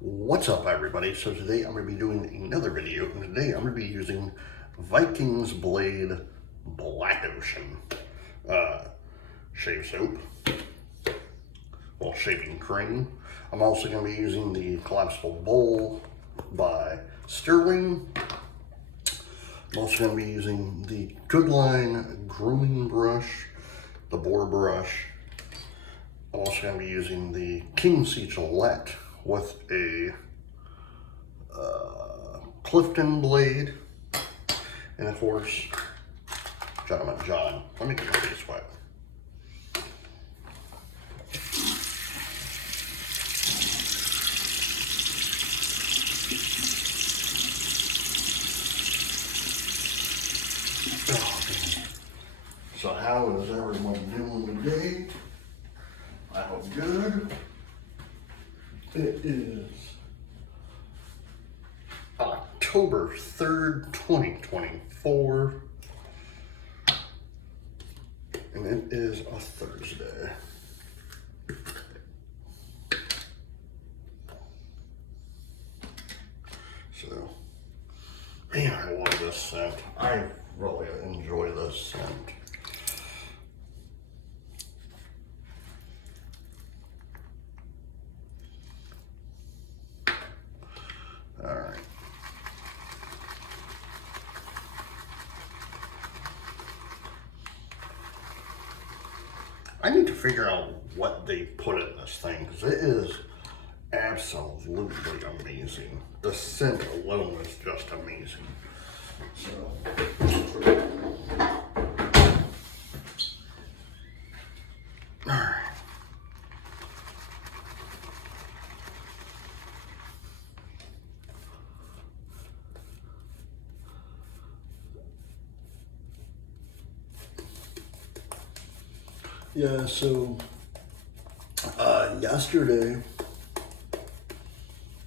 What's up, everybody? So today I'm going to be doing another video, and today I'm going to be using Viking's Blade Black Ocean shave soap, well, shaving cream. I'm also going to be using the collapsible bowl by Sterling. I'm also going to be using the Goodline grooming brush, the boar brush. I'm also going to be using the King C Gillette with a Clifton blade, and of course, Gentleman John. Let me get my face wet. So how is everyone doing today? I hope good. It is October 3rd, 2024, and it is a Thursday. So, man, I love this scent. I really enjoy this scent. All right. I need to figure out what they put in this thing, because it is absolutely amazing. The scent alone is just amazing. So, all right. Yeah, so yesterday,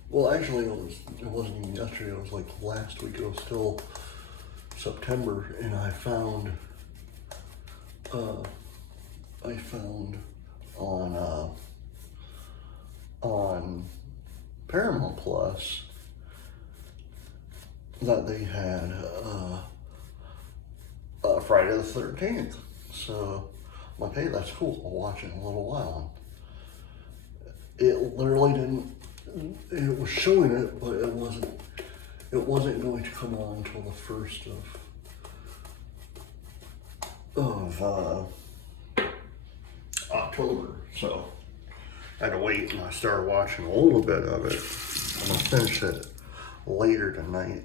well, actually it wasn't even yesterday, it was like last week. It was still September, and I found on Paramount Plus that they had Friday the 13th. So I'm like, hey, that's cool. I'll watch it in a little while. It literally didn't. It was showing it, but it wasn't going to come on until the 1st of October. So I had to wait, and I started watching a little bit of it. I'm gonna finish it later tonight.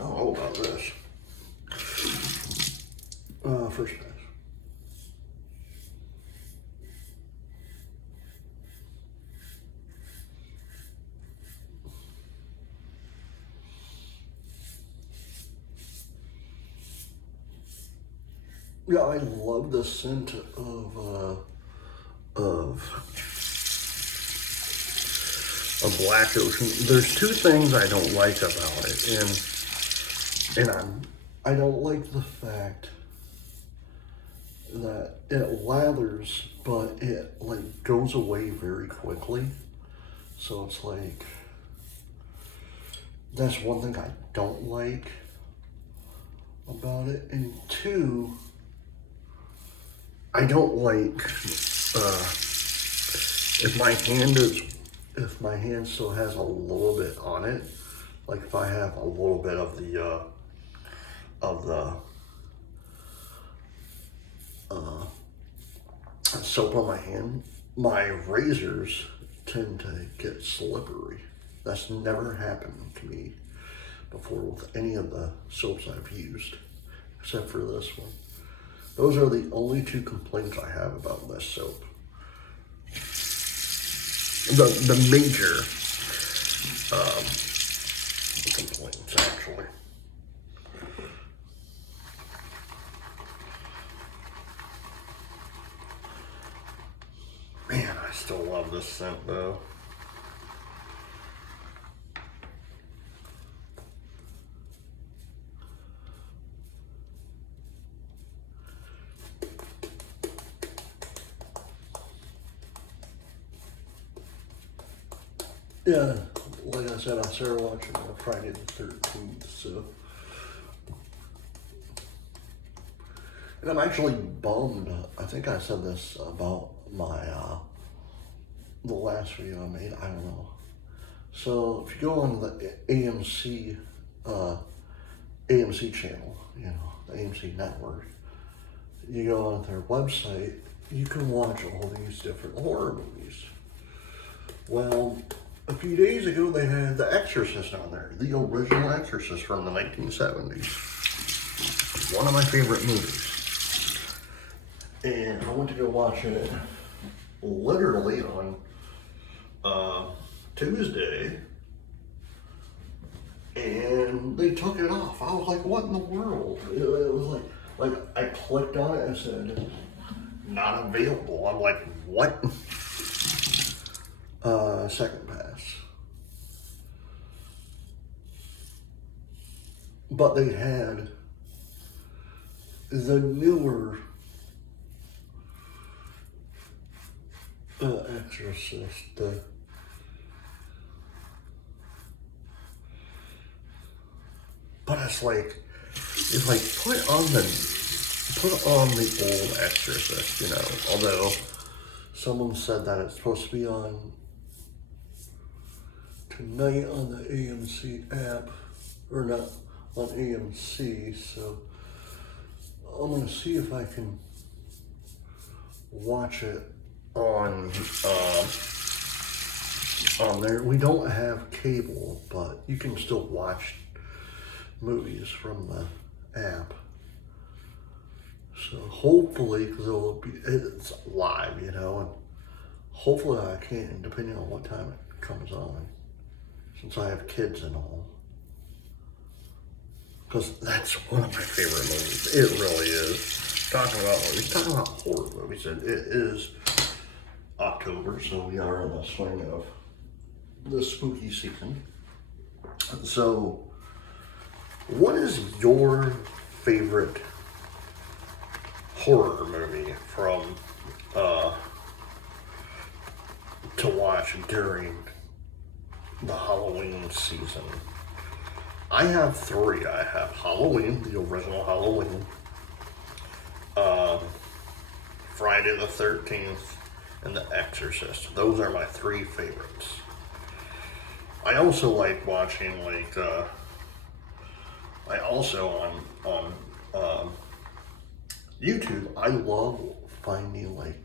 Oh, about this. First pass. Yeah, I love the scent of Black Ocean. There's two things I don't like about it, and I don't like the fact that it lathers, but it like goes away very quickly. So it's like, that's one thing I don't like about it. And two, I don't like if my hand still has a little bit on it, like if I have a little bit of the soap on my hand, my razors tend to get slippery. That's never happened to me before with any of the soaps I've used, except for this one. Those are the only two complaints I have about this soap. The major complaints, actually. Man, I still love this scent though. Yeah, like I said, I started watching Friday the 13th, so. And I'm actually bummed. I think I said this about my, the last video I made, I don't know. So if you go on the AMC channel, you know, the AMC network, you go on their website, you can watch all these different horror movies. Well, a few days ago they had The Exorcist on there, the original Exorcist from the 1970s. One of my favorite movies. And I went to go watch it literally on Tuesday, and they took it off. I was like, what in the world? It was like I clicked on it and it said, not available. I'm like, what? Second pass. But they had the newer Exorcist, but it's like put on the old Exorcist, you know. Although someone said that it's supposed to be on tonight on the AMC app, or not on AMC. So I'm gonna see if I can watch it on there. We don't have cable, but you can still watch movies from the app. So hopefully, because it's live, you know, and hopefully I can, depending on what time it comes on, since I have kids and all. Because that's one of my favorite movies. It really is. Talking about horror movies, it is October, so we are in the swing of the spooky season. So, what is your favorite horror movie from to watch during the Halloween season? I have three. I have Halloween, the original Halloween, Friday the 13th, and The Exorcist. Those are my three favorites. I also like watching, I also on YouTube, I love finding like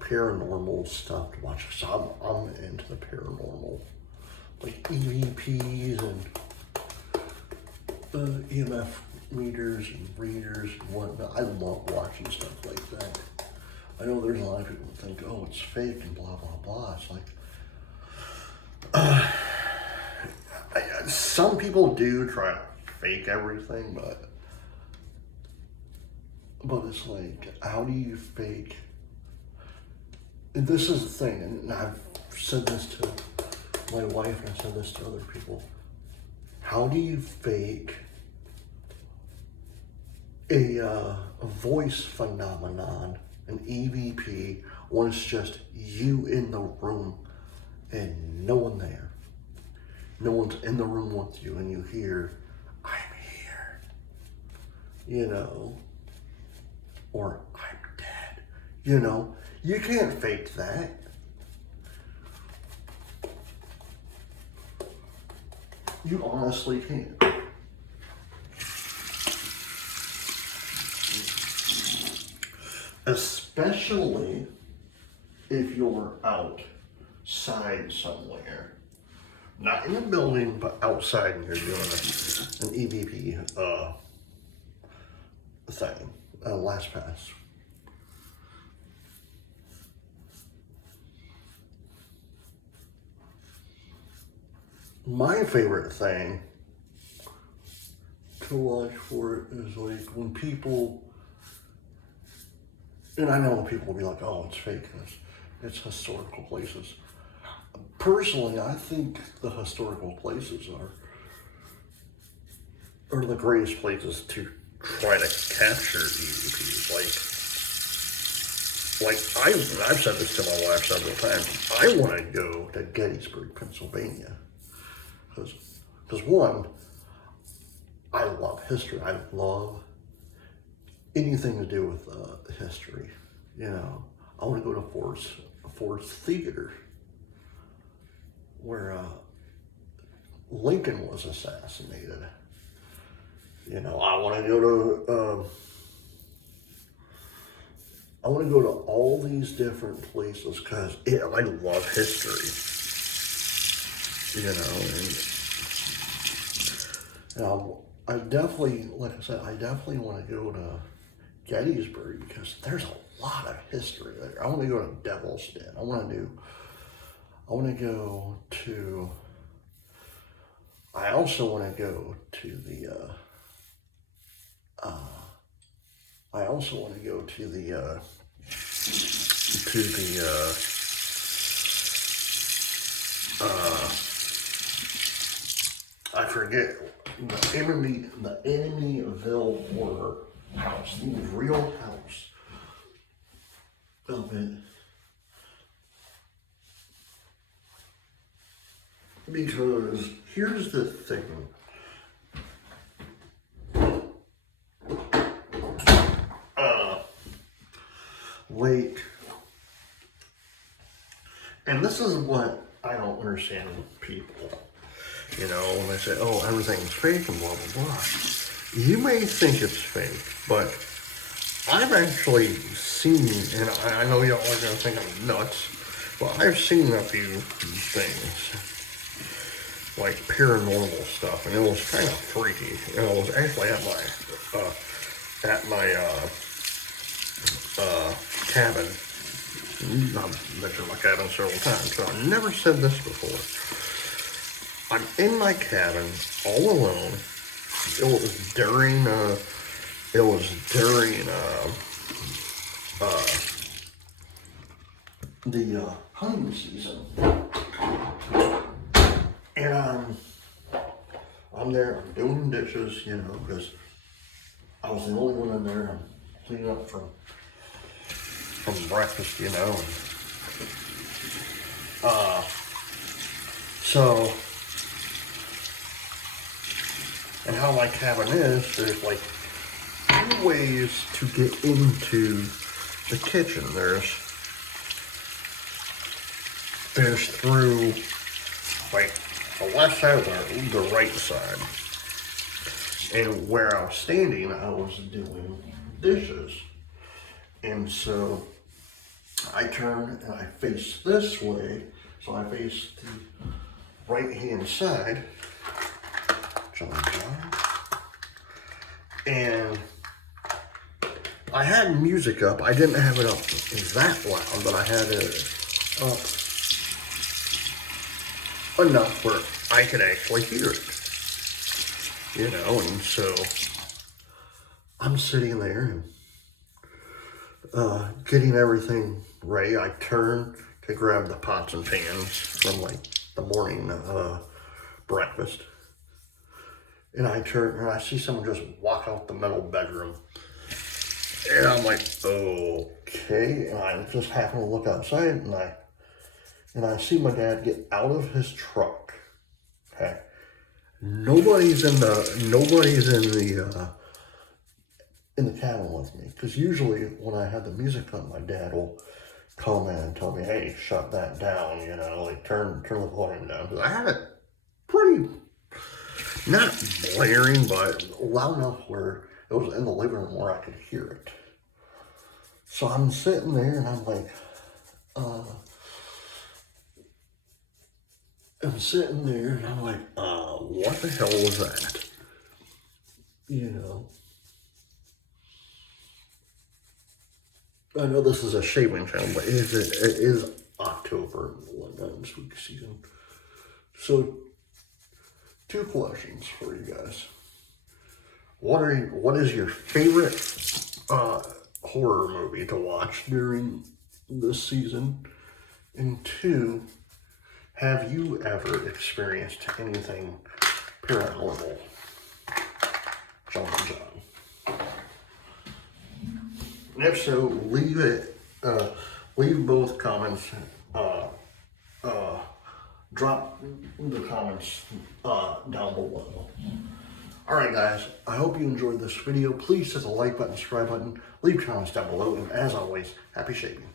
paranormal stuff to watch. So I'm into the paranormal, like EVPs and EMF meters and readers and whatnot. I love watching stuff like that. I know there's a lot of people that think, oh, it's fake and blah, blah, blah. It's like, some people do try to fake everything, but it's like, how do you fake? And this is the thing, and I've said this to my wife and I said this to other people. How do you fake a voice phenomenon, an EVP, when it's just you in the room and no one there? No one's in the room with you and you hear, I'm here, you know, or I'm dead, you know. You can't fake that. You honestly can't. Especially if you're outside somewhere. Not in a building, but outside, and you're doing an EVP thing, last pass. My favorite thing to watch for it is like when people, and I know people will be like, oh, it's fake, it's historical places. Personally, I think the historical places are the greatest places to try to capture EVPs. like, I've said this to my wife several times. I want to go to Gettysburg, Pennsylvania. Because one, I love history. I love anything to do with history. You know, I want to go to Ford's Theater, where Lincoln was assassinated. You know, I want to go to all these different places because I love history. You know, and I definitely, like I said, I definitely want to go to Gettysburg because there's a lot of history there. I want to go to Devil's Den. I want to go to. I also want to go to the. I also want to go to the. I forget the Enemyville Horror House, the real house of it. Because here's the thing. And this is what I don't understand with people. You know, when they say, oh, everything's fake and blah, blah, blah. You may think it's fake, but I've actually seen, and I know y'all are going to think I'm nuts, but I've seen a few things, like paranormal stuff, and it was kind of freaky. And it was actually at my cabin. I've mentioned my cabin several times, so I've never said this before. I'm in my cabin all alone. It was during the hunting season, and I'm there. I'm doing dishes, you know, because I was the only one in there. I'm cleaning up from breakfast, you know. And how my cabin is, there's like 2 ways to get into the kitchen. There's through like the left side or the right side. And where I was standing, I was doing dishes. And so I turn and I face this way. So I face the right hand side. John. And I had music up. I didn't have it up that loud, but I had it up enough where I could actually hear it. You know, and so I'm sitting there and getting everything ready. I turn to grab the pots and pans from like the morning breakfast. And I turn and I see someone just walk out the middle bedroom. And I'm like, okay. And I just happen to look outside and I see my dad get out of his truck. Okay. Nobody's in the cabin with me. Because usually when I have the music on, my dad will come in and tell me, hey, shut that down, you know, like turn the volume down. Because I had it pretty, not blaring, but loud enough where it was in the living room where I could hear it. So I'm sitting there and I'm like, what the hell was that? You know. I know this is a shaving channel, but it is October, spooky season. So, 2 questions for you guys. What is your favorite horror movie to watch during this season? And 2, have you ever experienced anything paranormal? John. And if so, leave it leave both comments, drop the comments down below. Alright guys, I hope you enjoyed this video. Please hit the like button, subscribe button, leave comments down below, and as always, happy shaping.